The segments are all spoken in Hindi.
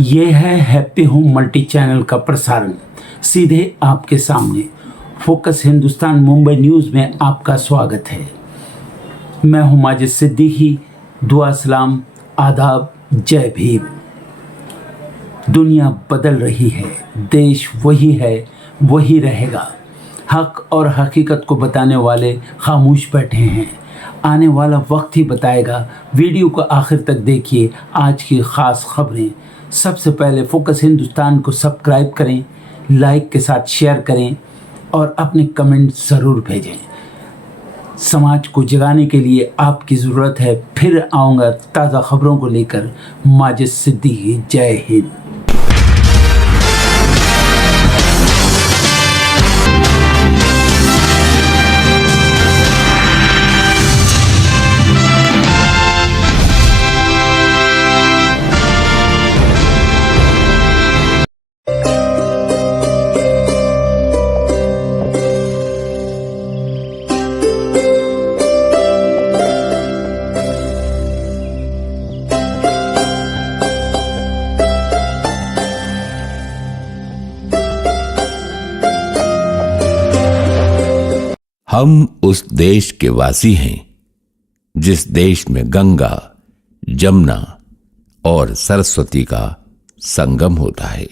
ये है हैप्पी होम मल्टी चैनल का प्रसारण सीधे आपके सामने। फोकस हिंदुस्तान मुंबई न्यूज़ में आपका स्वागत है। मैं हूं माजिद सिद्दीकी। दुआ सलाम, आदाब, जय भीम। दुनिया बदल रही है, देश वही है, वही रहेगा। हक और हकीकत को बताने वाले खामोश बैठे हैं। आने वाला वक्त ही बताएगा। वीडियो को आखिर तक देखिए। आज की ख़ास खबरें। सबसे पहले फोकस हिंदुस्तान को सब्सक्राइब करें, लाइक के साथ शेयर करें और अपने कमेंट ज़रूर भेजें। समाज को जगाने के लिए आपकी ज़रूरत है। फिर आऊँगा ताज़ा खबरों को लेकर। माजिद सिद्दीकी, जय हिंद। हम उस देश के वासी हैं जिस देश में गंगा, जमुना और सरस्वती का संगम होता है।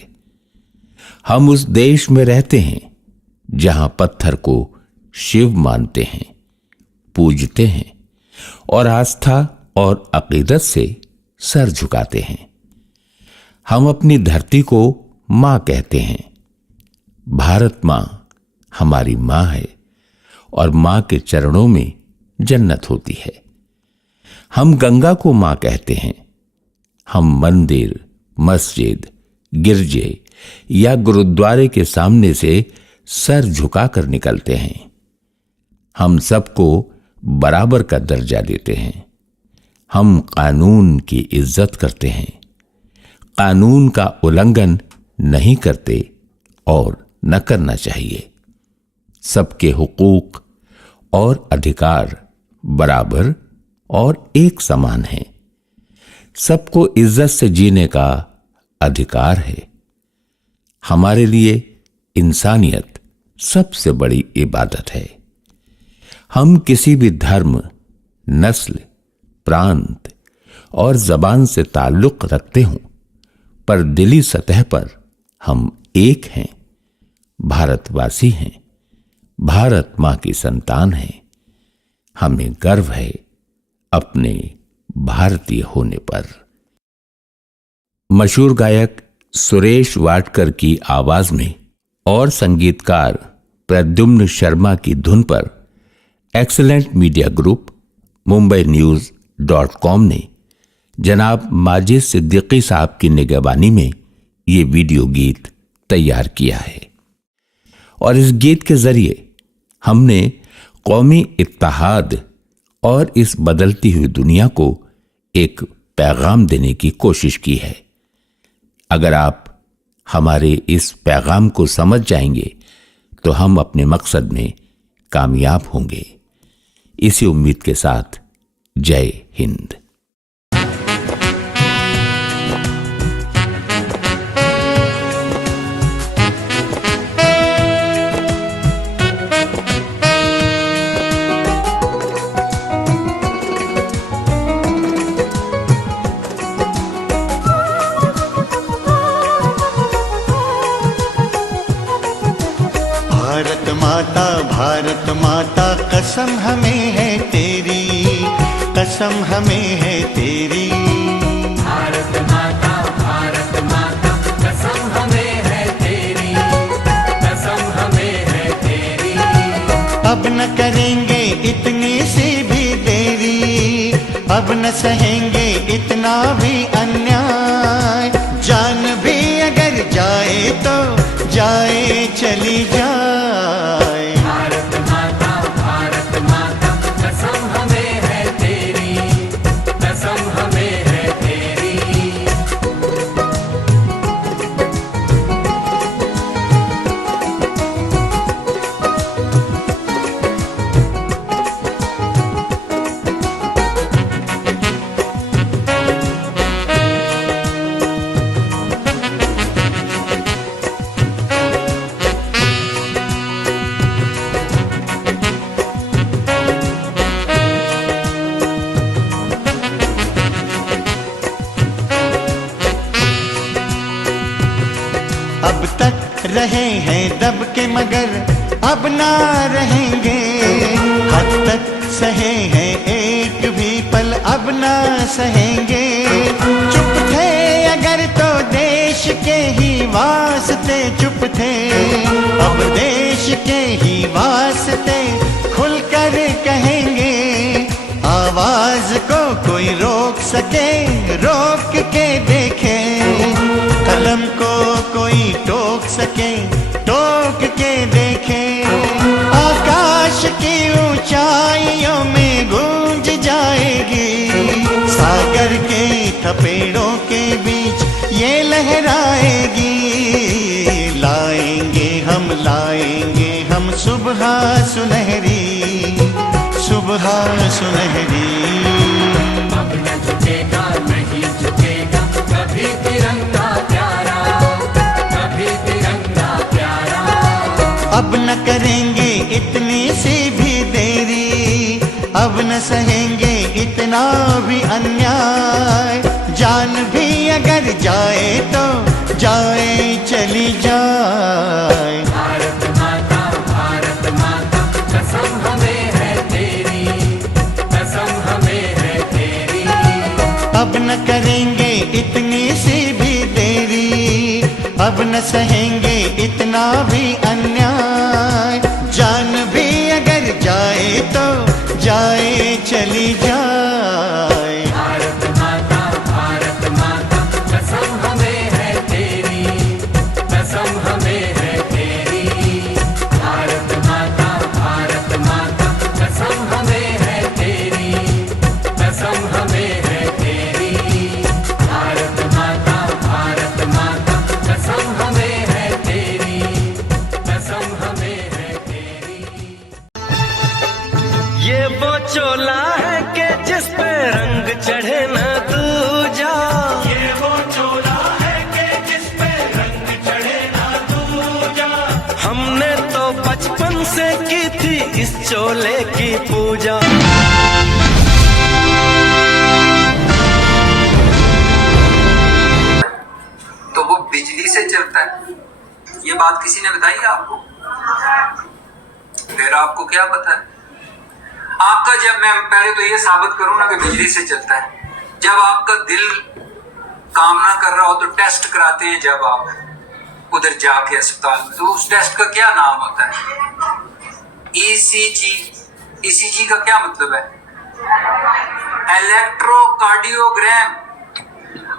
हम उस देश में रहते हैं जहां पत्थर को शिव मानते हैं, पूजते हैं और आस्था और अकीदत से सर झुकाते हैं। हम अपनी धरती को मां कहते हैं। भारत मां हमारी मां है और मां के चरणों में जन्नत होती है। हम गंगा को मां कहते हैं। हम मंदिर, मस्जिद, गिरजे या गुरुद्वारे के सामने से सर झुकाकर निकलते हैं। हम सबको बराबर का दर्जा देते हैं। हम कानून की इज्जत करते हैं, कानून का उल्लंघन नहीं करते और न करना चाहिए। सबके हुकूक और अधिकार बराबर और एक समान हैं। सबको इज्जत से जीने का अधिकार है। हमारे लिए इंसानियत सबसे बड़ी इबादत है। हम किसी भी धर्म, नस्ल, प्रांत और जबान से ताल्लुक रखते हों, पर दिली सतह पर हम एक हैं, भारतवासी हैं, भारत मां की संतान है। हमें गर्व है अपने भारतीय होने पर। मशहूर गायक सुरेश वाडकर की आवाज में और संगीतकार प्रद्युम्न शर्मा की धुन पर एक्सीलेंट मीडिया ग्रुप mumbai-news.com ने जनाब माजिद सिद्दीकी साहब की निगरानी में ये वीडियो गीत तैयार किया है और इस गीत के जरिए हमने कौमी इत्तेहाद और इस बदलती हुई दुनिया को एक पैगाम देने की कोशिश की है। अगर आप हमारे इस पैगाम को समझ जाएंगे तो हम अपने मकसद में कामयाब होंगे। इसी उम्मीद के साथ जय हिंद। भारत माता कसम हमें है तेरी, कसम हमें है तेरी। भारत माता कसम हमें है तेरी, कसम हमें है तेरी। अब न करेंगे इतनी सी भी देरी, अब न सहेंगे इतना भी अन्याय। जान भी अगर जाए तो जाए, चली जाए। रहे हैं दब के मगर अब ना रहेंगे। हद तक सहे हैं एक भी पल अब ना सहेंगे। चुप थे अगर तो देश के ही वास्ते चुप थे, अब देश के ही वास्ते खुलकर कहेंगे। आवाज को कोई रोक सके रोक के देखे, कलम को कोई टोक सके टोक के देखे। आकाश की ऊंचाइयों में गूंज जाएगी, सागर के थपेड़ों के बीच ये लहराएगी। लाएंगे हम सुबह सुनहरी, सुबह सुनहरी। अब न झुकेगा नहीं झुकेगा कभी तिरंगा प्यारा, कभी तिरंगा प्यारा। अब न करेंगे इतनी सी भी देरी, अब न सहेंगे इतना भी अन्याय। जान भी अगर जाए तो जाए चली जाए। भारत माता कसम हमें है तेरी, कसम हमें है तेरी। अब न करेंगे इतनी सी भी देरी, अब न सहेंगे इतना भी अन्याय। जान भी अगर जाए तो जाए चली जाए। भारत माता कसम हमें है तेरी, कसम हमें है तेरी। भारत माता कसम हमें है तेरी, कसम हमें है तेरी। भारत माता कसम हमें है तेरी, कसम हमें है तेरी। ये वो चोला है कि जिस पे रंग चढ़े न दूजा, ये वो चोला है कि जिस पे रंग चढ़े न दूजा। हमने तो बचपन से की थी इस चोले की पूजा। तो वो बिजली से चलता है, ये बात किसी ने बताई आपको? फिर आपको क्या पता है? आपका जब मैं पहले तो ये साबित करूं ना कि बिजली से चलता है, जब आपका दिल काम ना कर रहा हो तो टेस्ट कराते हैं जब आप उधर जाके अस्पताल में, तो उस टेस्ट का क्या नाम होता है? ईसीजी। ईसीजी का क्या मतलब है? इलेक्ट्रोकार्डियोग्राम।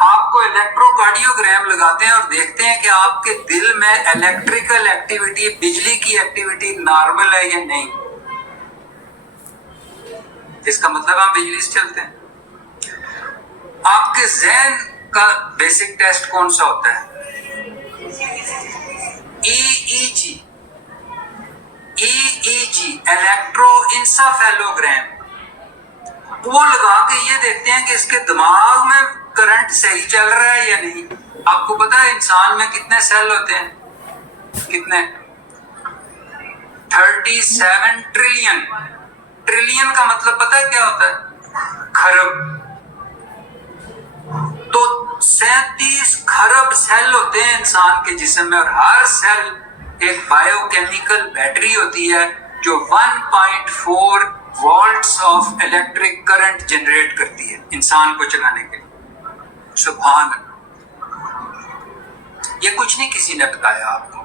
आपको इलेक्ट्रोकार्डियोग्राम लगाते हैं और देखते हैं कि आपके दिल में इलेक्ट्रिकल एक्टिविटी, बिजली की एक्टिविटी नॉर्मल है या नहीं। इसका मतलब हम बिजली से चलते हैं। आपके ज़हन का बेसिक टेस्ट कौन सा होता है? ईईजी। ईईजी इलेक्ट्रोइंसेफेलोग्राम। वो लगा के ये देखते हैं कि इसके दिमाग में करंट सही चल रहा है या नहीं। आपको पता है इंसान में कितने सेल होते हैं? कितने? 37 ट्रिलियन। ट्रिलियन का मतलब पता है क्या होता है? खरब। तो 37 खरब सेल होते हैं इंसान के जिस्म में, और हर सेल एक बायोकेमिकल बैटरी होती है जो 1.4 volts of electric current generate करती है इंसान को चलाने के लिए। सुभान अल्लाह। ये कुछ नहीं किसी ने बताया आपको,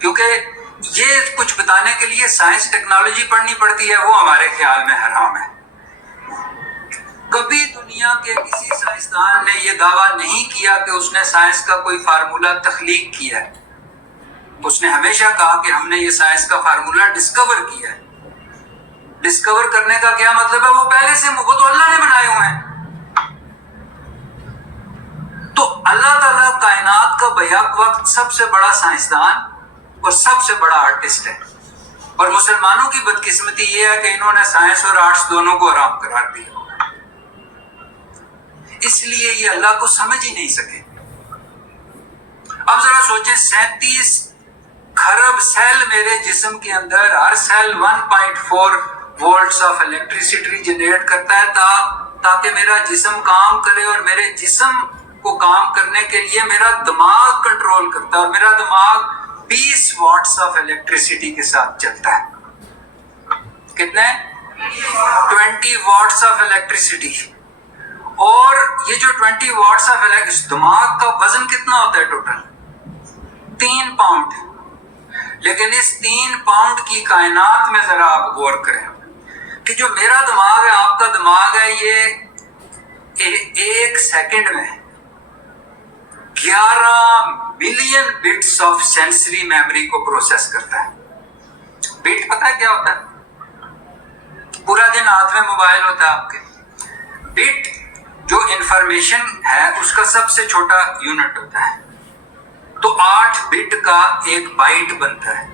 क्योंकि ये कुछ बताने के लिए साइंस टेक्नोलॉजी पढ़नी पड़ती है, वो हमारे ख्याल में हराम है। कभी दुनिया के किसी साइंसदान ने यह दावा नहीं किया कि उसने साइंस का कोई फार्मूला तख्लीक किया है। उसने हमेशा कहा कि हमने ये साइंस का फार्मूला डिस्कवर किया है। डिस्कवर करने का क्या मतलब है? वो पहले से, वो तो अल्लाह ने बनाए हुए हैं। तो अल्लाह ताला कायनात का बैक वक्त सबसे बड़ा साइंसदान और सबसे बड़ा आर्टिस्ट है। और मुसलमानों की बदकिस्मती यह है कि इन्होंने साइंस और आर्ट्स दोनों को हराम करार दिया, इसलिए ये अल्लाह को समझ ही नहीं सके। अब जरा सोचें, 37 खरब सेल मेरे जिस्म के अंदर, हर cell 1.4 volts of electricity generate करता है ताकि मेरा जिस्म काम करे और मेरे जिस्म को काम करने के लिए मेरा दिमाग कंट्रोल करता है, और मेरा दिमाग 20 वॉट्स ऑफ इलेक्ट्रिसिटी के साथ चलता है। कितने? 20 वॉट्स ऑफ इलेक्ट्रिसिटी। और ये जो 20 वॉट्स ऑफ इलेक्ट्रिसिटी, दिमाग का वजन कितना होता है टोटल? 3 पाउंड। लेकिन इस 3 पाउंड की कायनात में जरा आप गौर करें कि जो मेरा दिमाग है, आपका दिमाग है, ये एक सेकंड में 11 billion bits of sensory memory को प्रोसेस करता है। बिट पता है क्या होता है? पूरा दिन हाथ में मोबाइल होता है आपके। बिट जो इंफॉर्मेशन है उसका सबसे छोटा यूनिट होता है, तो 8 बिट का एक बाइट बनता है,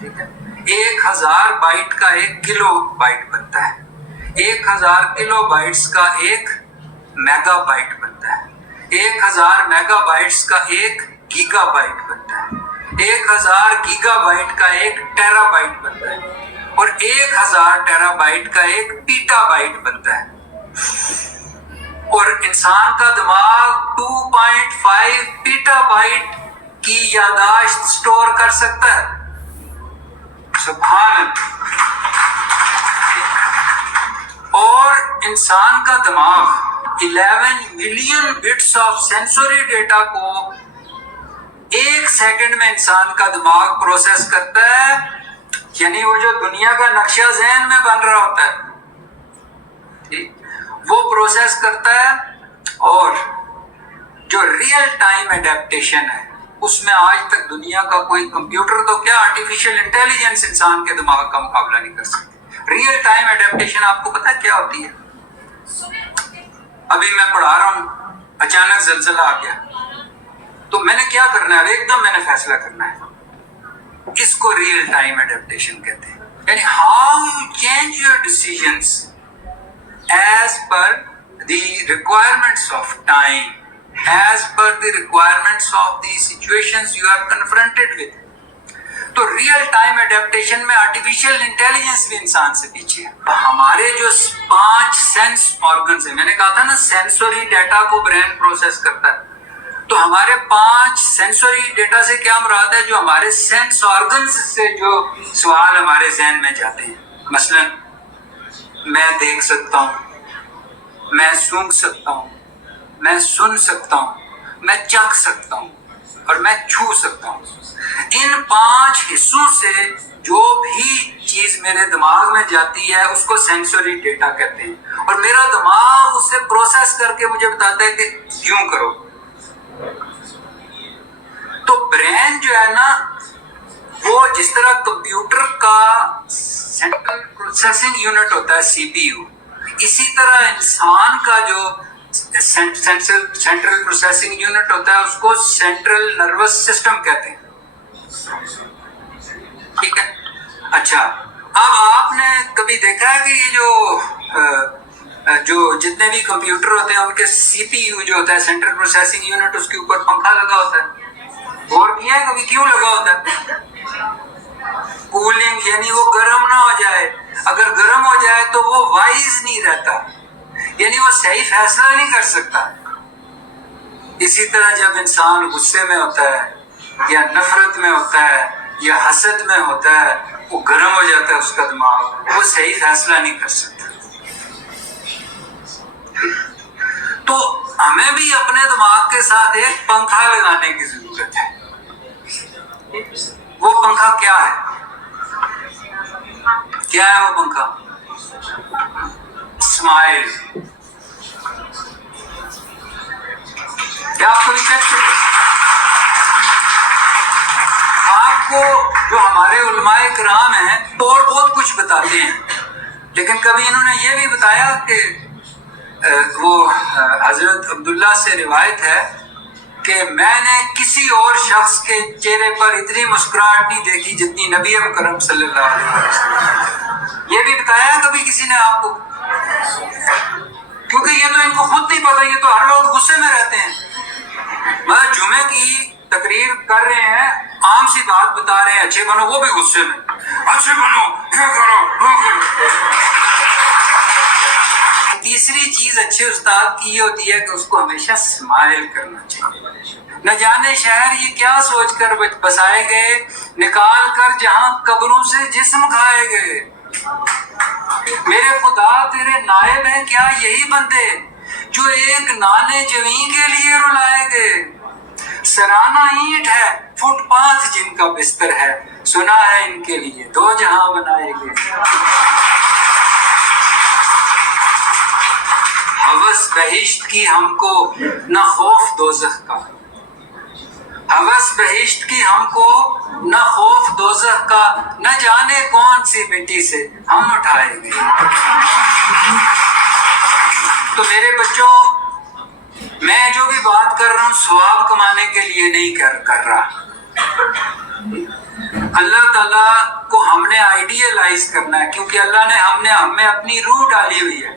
ठीक है। 1000 बाइट का एक किलो बाइट बनता है, 1000 किलो बाइट्स का एक मेगा बाइट बनता है, 1000 मेगा बाइट्स का एक गीगा बाइट बनता है, 1000 गीगा बाइट का एक टेराबाइट बनता है, और 1000 टेराबाइट का एक पीटाबाइट बनता है। और इंसान का दिमाग 2.5 पीटाबाइट की यादाश्त स्टोर कर सकता है। सुभान अल्लाह। और इंसान का दिमाग 11 million bits of sensory data को 1 सेकंड में इंसान का दिमाग प्रोसेस करता है। यानी वो जो दुनिया का नक्शा ज़हन में बन रहा होता है, ठीक, वो प्रोसेस करता है। और जो रियल टाइम एडेप्टेशन है, उसमें आज तक दुनिया का कोई कंप्यूटर तो क्या, आर्टिफिशियल इंटेलिजेंस इंसान के दिमाग का मुकाबला नहीं कर सकती। रियल टाइम एडेप्टेशन आपको पता है क्या होती है? अभी मैं पढ़ा रहा हूं, अचानक ज़लज़ला आ गया, तो मैंने क्या करना है? एकदम मैंने फैसला करना है। इसको रियल टाइम एडेप्टेशन कहते हैं। यानी how you change your decisions as per the requirements of time, as per the requirements of the situations you are confronted with. तो रियल टाइम एडेप्टेशन में आर्टिफिशियल इंटेलिजेंस भी इंसान से पीछे है। तो हमारे जो 5 सेंस ऑर्गन्स है, मैंने कहा था ना सेंसरी डेटा को ब्रेन प्रोसेस करता है, तो हमारे 5 सेंसरी डेटा से क्या मुराद है? जो हमारे सेंस ऑर्गन्स से जो सवाल हमारे जहन में जाते हैं। मसलन मैं देख सकता हूँ, मैं सूंघ सकता हूँ, मैं सुन सकता हूँ, मैं चख सकता हूँ और मैं छू सकता हूँ। इन 5 हिस्सों से जो भी चीज मेरे दिमाग में जाती है उसको सेंसरी डेटा कहते हैं, और मेरा दिमाग उसे प्रोसेस करके मुझे बताता है कि यूं करो। तो ब्रेन जो है ना, वो जिस तरह कंप्यूटर का सेंट्रल प्रोसेसिंग यूनिट होता है सीपीयू, इसी तरह इंसान का जो सेंट्रल प्रोसेसिंग यूनिट होता है उसको सेंट्रल नर्वस सिस्टम कहते हैं, ठीक है। अच्छा, अब आपने कभी देखा है कि ये जो जितने भी कंप्यूटर होते हैं उनके सीपीयू जो होता है सेंट्रल प्रोसेसिंग यूनिट, उसके ऊपर पंखा लगा होता है? गौर किया है कभी क्यों लगा होता है? कूलिंग, यानी वो गर्म ना हो जाए। अगर गर्म हो जाए तो वो वाइज नहीं रहता, यानी वो सही फैसला नहीं कर सकता। इसी तरह जब इंसान गुस्से में होता है या नफरत में होता है या हसद में होता है, वो गर्म हो जाता है उसका दिमाग, वो सही फैसला नहीं कर सकता। तो हमें भी अपने दिमाग के साथ एक पंखा लगाने की जरूरत है। वो पंखा क्या है? क्या है वो पंखा? स्माइल। क्या आपको चेक करो, आपको जो हमारे उलमाए किराम हैं और बहुत कुछ बताते हैं, लेकिन कभी इन्होंने ये भी बताया कि वो हजरत अब्दुल्ला से रिवायत है कि मैंने किसी और शख्स के चेहरे पर इतनी मुस्कुराहट नहीं देखी जितनी नबी करम सल्लल्लाहु अलैहि वसल्लम। ये भी बताया कभी किसी ने आपको? क्योंकि ये तो इनको खुद नहीं पता, ये तो हर वक्त गुस्से में रहते हैं। मतलब जुमे की तकरीर कर रहे हैं, आम सी बात बता रहे हैं, अच्छे बनो, वो भी गुस्से में, अच्छे बनो, ये करो, वो करो। तीसरी चीज अच्छे उस्ताद की ये होती है कि उसको हमेशा स्माइल करना चाहिए। न जाने शहर ये क्या सोचकर बसाए गए, निकाल कर जहां कब्रों से जिस्म खाए गए। मेरे खुदा तेरे नायब हैं क्या यही बंदे, जो एक नाने जमी के लिए रुलाए गए। सराना ईंट है फुटपाथ जिनका बिस्तर है, सुना है इनके लिए दो जहां बनाए गए। हवस बहिश्त की हमको न खौफ दोज़ख का, हवस बहिश्त की हमको न खौफ दोज़ख का, न जाने कौन सी मिट्टी से हम उठाए गए। तो मेरे बच्चों, मैं जो भी बात कर रहा हूं सवाब कमाने के लिए नहीं कर रहा। अल्लाह ताला को हमने आइडियलाइज करना है, क्योंकि अल्लाह ने हमें अपनी रूह डाली हुई है।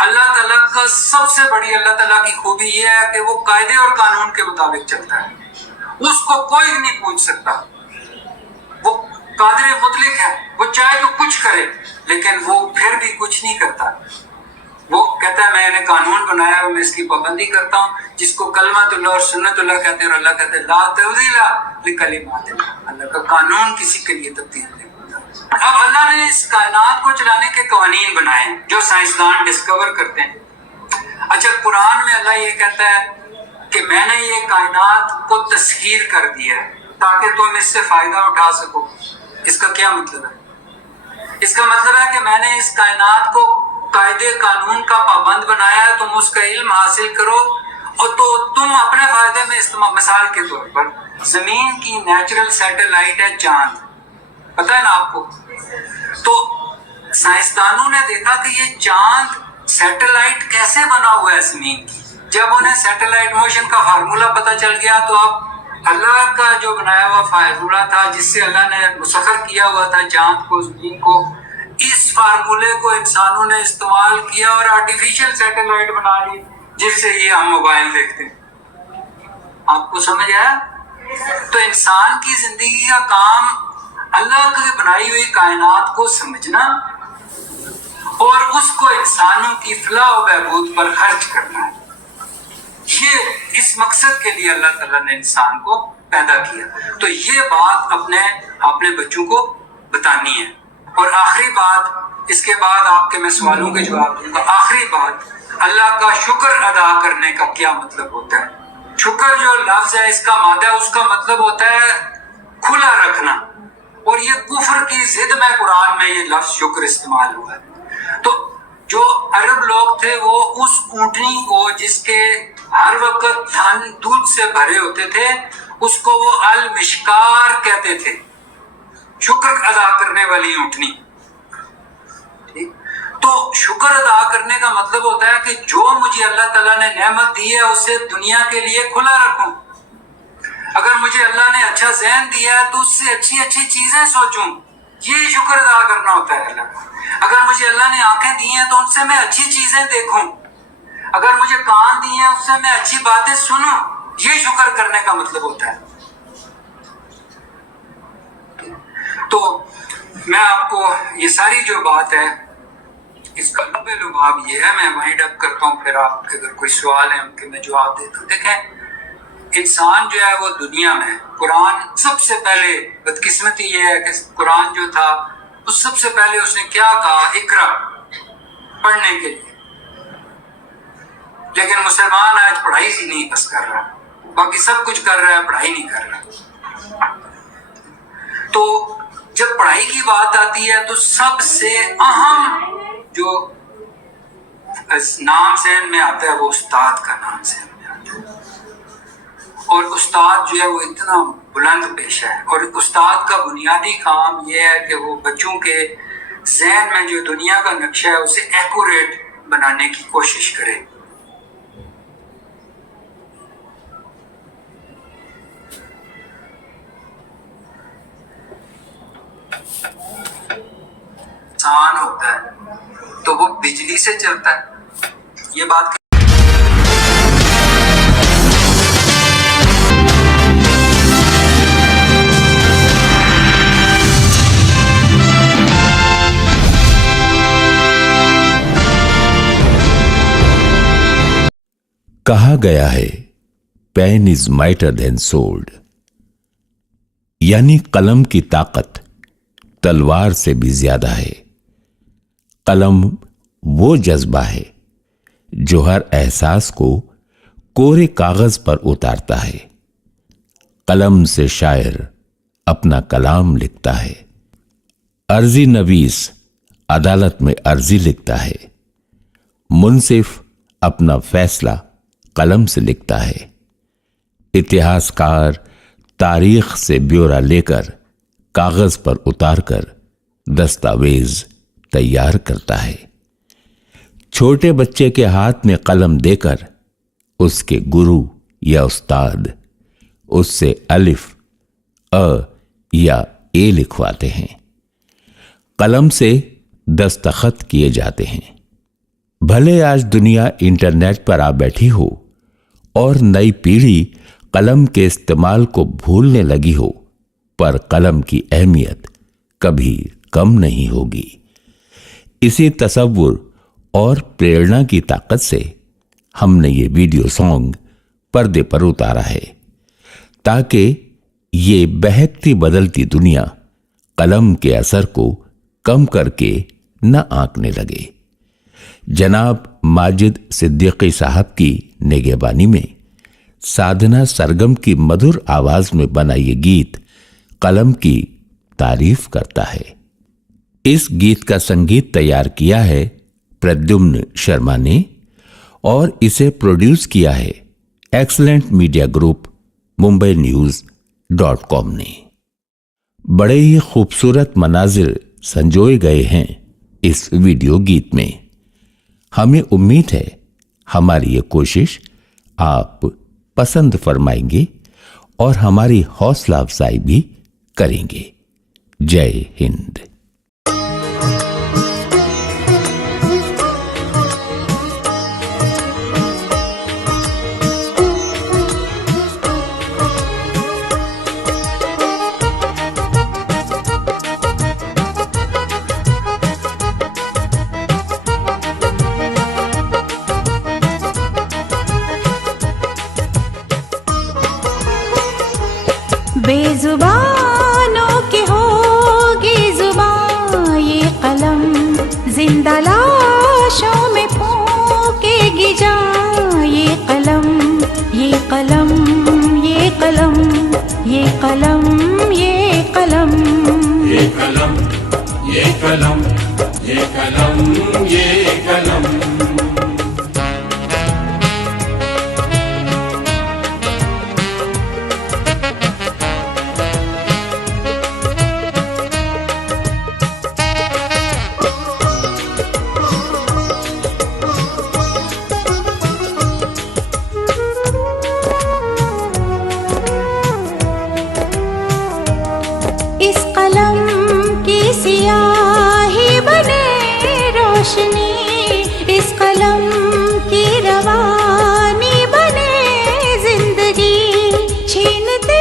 अल्लाह ताला का सबसे बड़ी अल्लाह ताला की खूबी यह है कि वो कायदे और कानून के मुताबिक चलता है, उसको कोई नहीं पूछ सकता। वो कादिर मुतलिक है, वो चाहे तो कुछ करे, लेकिन वो फिर भी कुछ नहीं करता। वो कहता है मैंने कानून बनाया और मैं इसकी पाबंदी करता हूँ, जिसको कलमातुल्लाह और सुन्नतुल्लाह कहते हैं। और अल्लाह कहते हैं ला तब्दीला लिकलिमातिल्लाह, अल्लाह का कानून किसी के लिए तब्दील नहीं होता। अब अल्लाह ने इस कायनात को चलाने के कवानीन बनाए जो साइंसदान डिस्कवर करते हैं। अच्छा, कुरान में अल्लाह ये कहता है कि मैंने ये कायनात को तस्खीर कर दिया है ताकि तुम इससे फायदा उठा सको। इसका क्या मतलब है? इसका मतलब है कि मैंने इस कायनात को कायदे कानून का पाबंद बनाया है, तुम उसका इल्म हासिल करो और तो तुम अपने फायदे में इस्तेमाल। मिसाल के तौर पर जमीन की नेचुरल सैटेलाइट है चांद, पता है ना आपको? तो साइंसदानों ने देखा कि ये चांद सैटेलाइट कैसे बना हुआ है जमीन की। जब उन्हें सैटेलाइट मोशन का फार्मूला पता चल गया तो अब अल्लाह का जो बनाया हुआ फार्मूला था, जिससे अल्लाह ने मुसख्खर किया हुआ था चांद को, जमीन को, इस फार्मूले को इंसानों ने इस्तेमाल किया और आर्टिफिशियल सैटेलाइट बना ली, जिससे ये हम मोबाइल देखते हैं। आपको समझ आया? तो इंसान की जिंदगी का काम अल्लाह की बनाई हुई कायनात को समझना और उसको इंसानों की फलाह और बहबूद पर खर्च करना है। ये इस मकसद के लिए अल्लाह ताला ने इंसान को पैदा किया। तो ये बात अपने बच्चों को बतानी है। और आखिरी बात, इसके बाद आपके मैं सवालों के जवाब दूंगा। आखिरी बात, अल्लाह का शुक्र अदा करने का क्या मतलब होता है? शुक्र जो लफ्ज है इसका मादा, उसका मतलब होता है खुला रखना, और ये कुफ्र की जिद में कुरान में ये लफ्ज शुक्र इस्तेमाल हुआ है। तो जो अरब लोग थे वो उस ऊंटनी को जिसके हर वक्त धन दूध से भरे होते थे, उसको वो अल मिशकार कहते थे, शुक्र अदा करने वाली ऊंटनी। ठीक, तो शुक्र अदा करने का मतलब होता है कि जो मुझे अल्लाह ताला ने नेमत दी है उसे दुनिया के लिए खुला रखूं। अगर मुझे अल्लाह ने अच्छा ज़हन दिया है तो उससे अच्छी अच्छी चीजें सोचूं, ये शुक्र अदा करना होता है अल्लाह का। अगर मुझे अल्लाह ने आंखें दी हैं तो उनसे मैं अच्छी चीजें देखूं, अगर मुझे कान दिए हैं उससे मैं अच्छी बातें सुनूं, ये शुक्र करने का मतलब होता है। तो मैं आपको ये सारी जो बात है इसका लुभाव ये है, मैं वाइंड अप करता हूँ, फिर आपके अगर कोई सवाल है उनके मैं जवाब देता हूँ। देखें, इंसान जो है वो दुनिया में, कुरान सबसे पहले बदकिस्मती ये है कि कुरान जो था उस सबसे पहले उसने क्या कहा, इकरा, पढ़ने के लिए। लेकिन मुसलमान आज पढ़ाई से नहीं बस कर रहा, बाकी सब कुछ कर रहा है, पढ़ाई नहीं कर रहा। तो जब पढ़ाई की बात आती है तो सबसे अहम जो नाम ज़हन में आता है वो उस्ताद का नाम ज़हन में आता है। और उस्ताद जो है वो इतना बुलंद पेशा है, और उस्ताद का बुनियादी काम ये है कि वो बच्चों के ज़हन में जो दुनिया का नक्शा है उसे एक्यूरेट बनाने की कोशिश करे। इंसान होता है तो वो बिजली से चलता है, ये बात गया है pen is mightier than sword, यानी कलम की ताकत तलवार से भी ज्यादा है। कलम वो जज्बा है जो हर एहसास को कोरे कागज पर उतारता है। कलम से शायर अपना कलाम लिखता है। अर्जी नवीस अदालत में अर्जी लिखता है। मुंसिफ अपना फैसला कलम से लिखता है। इतिहासकार तारीख से ब्यौरा लेकर कागज पर उतारकर दस्तावेज तैयार करता है। छोटे बच्चे के हाथ में कलम देकर उसके गुरु या उस्ताद उससे अलिफ, अ या ए लिखवाते हैं। कलम से दस्तखत किए जाते हैं। भले आज दुनिया इंटरनेट पर आ बैठी हो और नई पीढ़ी कलम के इस्तेमाल को भूलने लगी हो, पर कलम की अहमियत कभी कम नहीं होगी। इसी तसव्वुर और प्रेरणा की ताकत से हमने ये वीडियो सॉन्ग पर्दे पर उतारा है, ताकि ये बहकती बदलती दुनिया कलम के असर को कम करके न आंकने लगे। जनाब माजिद सिद्दीकी साहब की निगहबानी में साधना सरगम की मधुर आवाज में बना ये गीत कलम की तारीफ करता है। इस गीत का संगीत तैयार किया है प्रद्युम्न शर्मा ने और इसे प्रोड्यूस किया है एक्सीलेंट मीडिया ग्रुप mumbai-news.com ने। बड़े ही खूबसूरत मनाजिर संजोए गए हैं इस वीडियो गीत में। हमें उम्मीद है हमारी ये कोशिश आप पसंद फरमाएंगे और हमारी हौसला अफजाई भी करेंगे। जय हिंद। बेजुबानों की होगी जुबान ये कलम, जिंदा लाशों में फूंकेगी जान ये कलम, ये कलम, ये कलम, ये कलम, ये कलम, ये कलम, ये कलम, ये कलम, ये कलम। इस कलम की सियाही बने रोशनी, इस कलम की रवानी बने जिंदगी, छीनते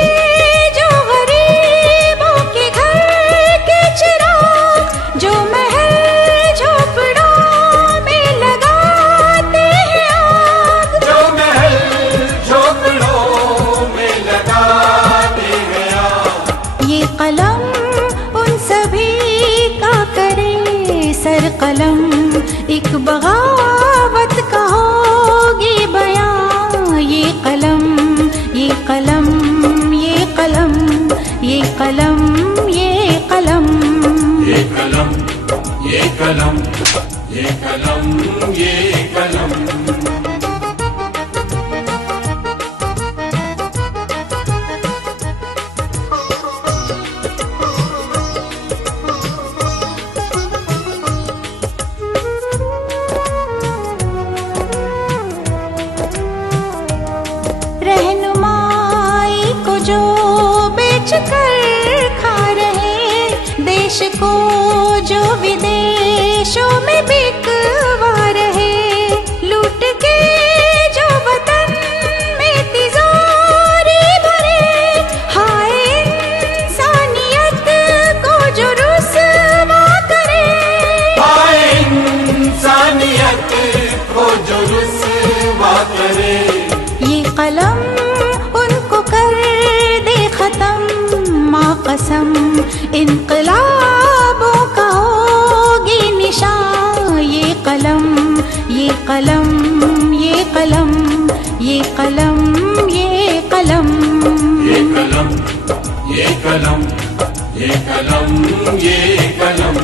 जो गरीबों के घर के चिराग, जो महल झोपड़ों में लगाते हैं आग, जो महल झोपड़ों में लगाते हैं आग। ये कलम उन सभी का करे सर कलम, एक बगावत का होगी बयां ये कलम, ये कलम, ये कलम, ये कलम, ये कलम, ये कलम, ये कलम, ये कलम, ये कलम। रहनुमाई को जो बेच कर खा रहे, देश को जो विदेशों में बिकवा रहे, लूट के जो वतन में तिजोरी भरे, हाय इंसानियत को जो रुसवा करे, हाय इंसानियत को जो रुसवा करे, ये कलम, ये कलम, ये कलम, ये कलम, ये कलम।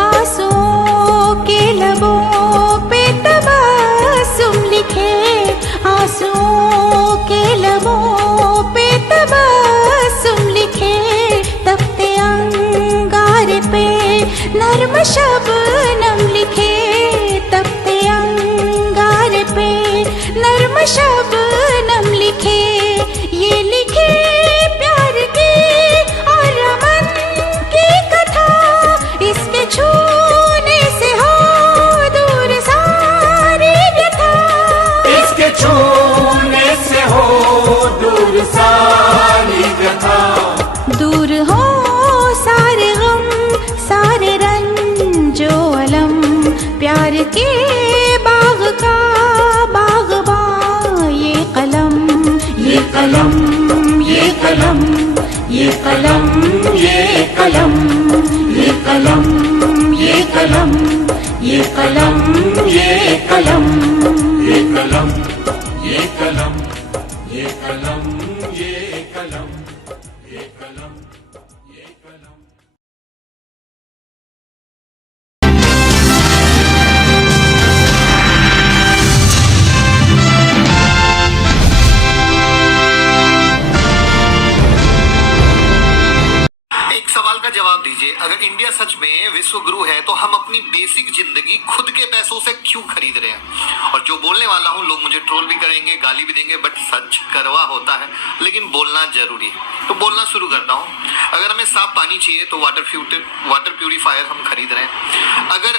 आंसुओं के लबों पे तबस्सुम लिखे, आंसुओं के लबों पे तबस्सुम लिखे, तख्ते अंगार पे नर्म शबनम लिखे, तख्ते अंगार पे नर्म शबनम लिखे, ये लिखे प्यार की और अमन की कथा, इसके छूने से हो दूर सारी व्यथा, इसके छूने से हो दूर सारी व्यथा, दूर हो सारे गम सारे रंजो अलम, प्यार के बाग का बागबां ये कलम, ये कलम, ये कलम, ये कलम, ये कलम, ये कलम, ये कलम, ये कलम, ये कलम, ये कलम, ये कलम, ये कलम, ये कलम, ये कलम, ये कलम। एक सवाल का जवाब दीजिए, अगर इंडिया सच में विश्व गुरु है तो हम अपनी बेसिक जिंदगी खुद के पैसों से क्यों खरीद रहे हैं? और जो बोलने वाला हूँ, लोग मुझे ट्रोल भी करेंगे, गाली भी देंगे, बट सच कड़वा होता है, लेकिन बोलना जरूरी है। तो बोलना शुरू करता हूँ। अगर हमें साफ पानी चाहिए तो वाटर प्यूरिफायर हम खरीद रहे हैं। अगर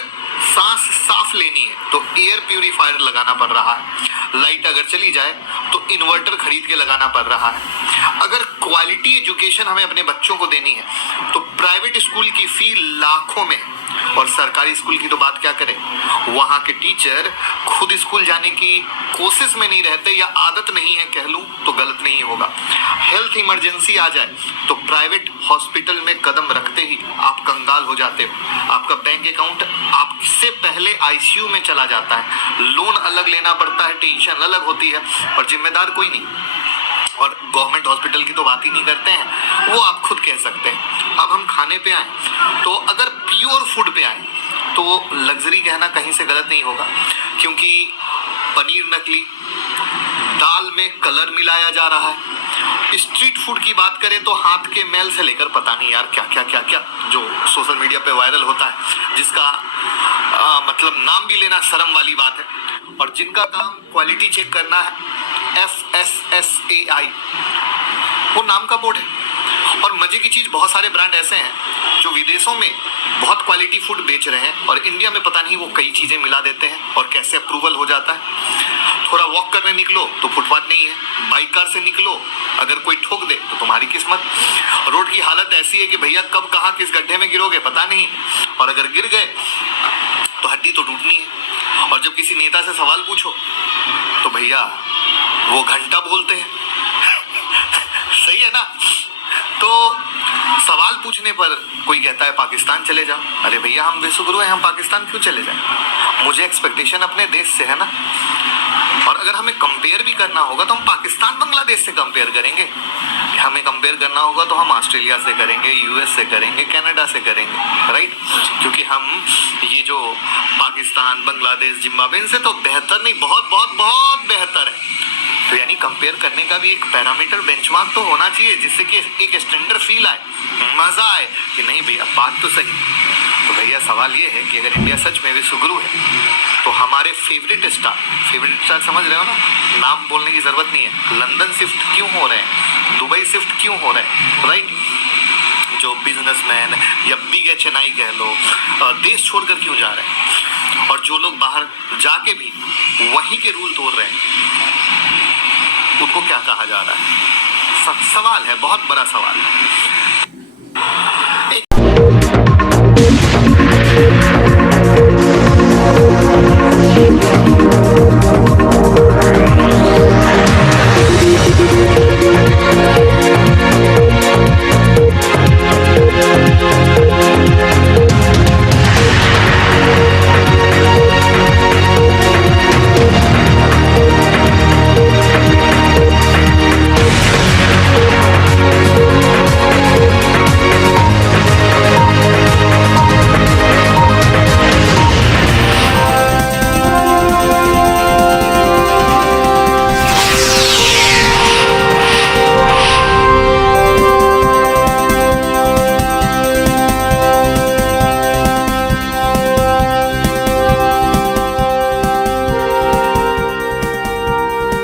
सांस साफ लेनी है तो एयर प्यूरिफायर लगाना पड़ रहा है। लाइट अगर चली जाए तो इन्वर्टर खरीद के लगाना पड़ रहा है। अगर क्वालिटी एजुकेशन हमें अपने बच्चों को देनी है तो प्राइवेट स्कूल की फी लाखों में, और सरकारी स्कूल की तो बात क्या करें, वहां के टीचर खुद स्कूल जाने की कोशिश में नहीं रहते, या आदत नहीं है कह लूं तो गलत नहीं होगा। हेल्थ इमरजेंसी आ जाए तो प्राइवेट हॉस्पिटल में कदम रखते ही आप कंगाल हो जाते हो। आपका बैंक अकाउंट आपसे पहले आईसीयू में चला जाता है, लोन अलग लेना पड़ता है, टेंशन अलग होती है, और जिम्मेदार कोई नहीं। और गवर्नमेंट हॉस्पिटल की तो बात ही नहीं करते हैं, वो आप खुद कह सकते हैं। अब हम खाने पे आए तो अगर प्योर फूड पे आए तो लग्जरी कहना कहीं से गलत नहीं होगा, क्योंकि पनीर नकली, दाल में कलर मिलाया जा रहा है। स्ट्रीट फूड की बात करें तो हाथ के मैल से लेकर पता नहीं यार क्या क्या क्या क्या जो सोशल मीडिया पे वायरल होता है, जिसका मतलब नाम भी लेना शर्म वाली बात है। और जिनका काम क्वालिटी चेक करना है, FSSAI, वो नाम का बोर्ड है। और मजे की चीज, बहुत सारे ब्रांड ऐसे हैं जो विदेशों में बहुत क्वालिटी फूड बेच रहे हैं और इंडिया में पता नहीं वो कई चीजें मिला देते हैं और कैसे अप्रूवल हो जाता है। थोड़ा वॉक करने निकलो तो फुटपाथ नहीं है, बाइक कार से निकलो अगर कोई ठोक दे तो तुम्हारी किस्मत। रोड की हालत ऐसी है कि भैया कब कहाँ किस गड्ढे में गिरोगे पता नहीं, और अगर गिर गए तो हड्डी तो टूटनी है। और जब किसी नेता से सवाल पूछो तो भैया वो घंटा बोलते हैं सही है ना। तो सवाल पूछने पर कोई कहता है पाकिस्तान चले जाओ। अरे भैया हम विश्वगुरु हैं, हम पाकिस्तान क्यों चले जाएं? मुझे एक्सपेक्टेशन अपने देश से है ना। और अगर हमें कंपेयर भी करना होगा तो हम पाकिस्तान बांग्लादेश से कंपेयर करेंगे। हमें कंपेयर करना होगा तो हम ऑस्ट्रेलिया से करेंगे, यूएस से करेंगे, कनाडा से करेंगे, राइट। क्योंकि हम ये जो पाकिस्तान, बांग्लादेश, जिम्बाब्वे, इनसे तो बेहतर नहीं, बहुत बहुत बहुत बेहतर है। तो यानी कंपेयर करने का भी एक पैरामीटर, बेंचमार्क तो होना चाहिए, जिससे कि एक स्टैंडर्ड फील आए, मजा आए कि नहीं भैया बात तो सही। तो भैया सवाल ये है कि अगर इंडिया सच में विश्वगुरु है तो हमारे फेवरेट स्टार समझ रहे हो ना, नाम बोलने की जरूरत नहीं है, लंदन शिफ्ट क्यों हो रहे हैं, दुबई शिफ्ट क्यों हो रहे हैं, राइट। जो बिजनेसमैन या बिग HNI कह लो, देश छोड़कर क्यों जा रहे हैं, और जो लोग बाहर जाके भी वहीं के रूल तोड़ रहे हैं उनको क्या कहा जा रहा है। सवाल है, बहुत बड़ा सवाल है।